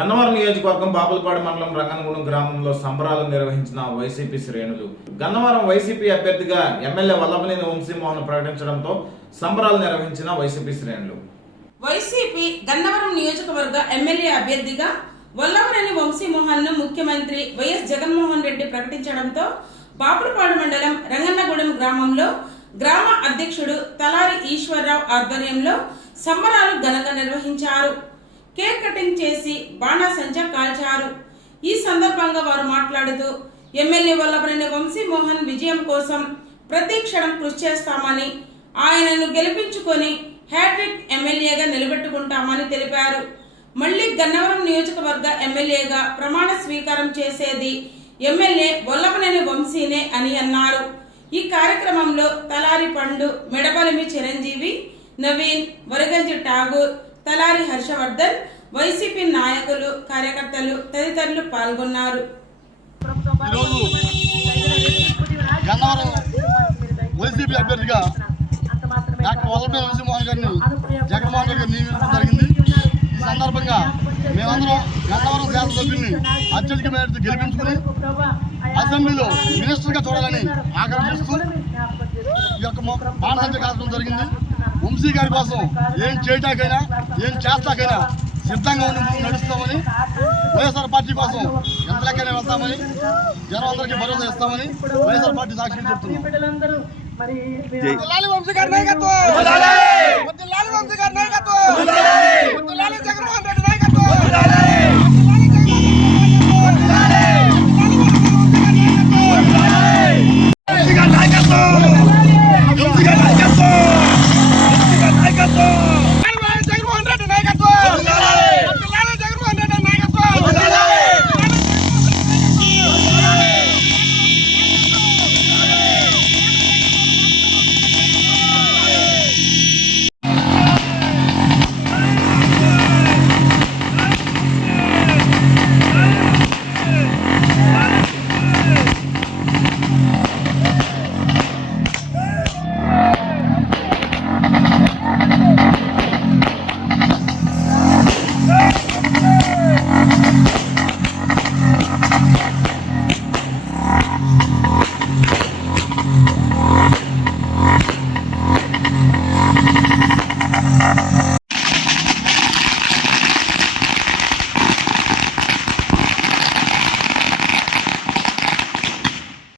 గన్నవరం నియోజకవర్గం బాపులపాడు మండలం రంగనగూడెం గ్రామంలో సంబరాలు నిర్వహించిన వైసీపీ శ్రేణులు. గన్నవరం వైసీపీ అభ్యర్థిగా ఎమ్మెల్యే వల్లభనేని వంశీమోహన్ ప్రకటించడంతో సంబరాలు నిర్వహించిన వైసీపీ శ్రేణులు. వైసీపీ గన్నవరం నియోజకవర్గ ఎమ్మెల్యే అభ్యర్థిగా వల్లభనేని వంశీమోహన్ను ముఖ్యమంత్రి వైఎస్ జగన్మోహన్ రెడ్డి ప్రకటించడంతో బాపులపాడు మండలం రంగన్నగూడెం గ్రామంలో గ్రామ అధ్యక్షుడు తలారి ఈశ్వరరావు ఆధ్వర్యంలో సంబరాలు ఘనంగా నిర్వహించారు. కేక్ కటింగ్ చేసి బాణాసంచ కాల్చారు. ఈ సందర్భంగా వారు మాట్లాడుతూ ఎమ్మెల్యే వల్లభనేని వంశీమోహన్ విజయం కోసం ప్రతి క్షణం కృషి చేస్తామని ఆయనను గెలిపించుకొని హ్యాట్రిక్ ఎమ్మెల్యేగా నిలబెట్టుకుంటామని తెలిపారు. మళ్ళీ గన్నవరం నియోజకవర్గ ఎమ్మెల్యేగా ప్రమాణ స్వీకారం చేసేది ఎమ్మెల్యే వల్లభనేని వంశీనే అని అన్నారు. ఈ కార్యక్రమంలో తలారి పండు మెడబలిమి చిరంజీవి నవీన్ వరగంజి ఠాగూర్ తలారి హర్షవర్ధన్ వైసీపీ నాయకులు కార్యకర్తలు తదితరులు పాల్గొన్నారు. ఈరోజు గన్నవరం వైసీపీ అభ్యర్థిగా డాక్టర్ వల్లభనేని నరసింహమోహన్ గారిని జగన్మోహన్ రెడ్డి గారు నియమించడం జరిగింది. ఈ సందర్భంగా మేమందరం గన్నవరం శాసనసభ్యుల్ని అత్యధిక మేరకు గెలిపించుకుని అసెంబ్లీలో మినిస్టర్గా చూడాలని ఆకాంక్షిస్తూ ఈ యొక్క మొ- బాణసంచ జరిగింది. వంశీ గారి కోసం ఏం చేయటాకైనా ఏం చేస్తాకైనా సిద్ధంగా నడుస్తామని వైఎస్ఆర్ పార్టీ కోసం ఎంత లెక్కనే వెళ్తామని జనం అందరికీ భరోసా ఇస్తామని వైఎస్ఆర్ పార్టీ సాక్షి చెప్తున్నాం.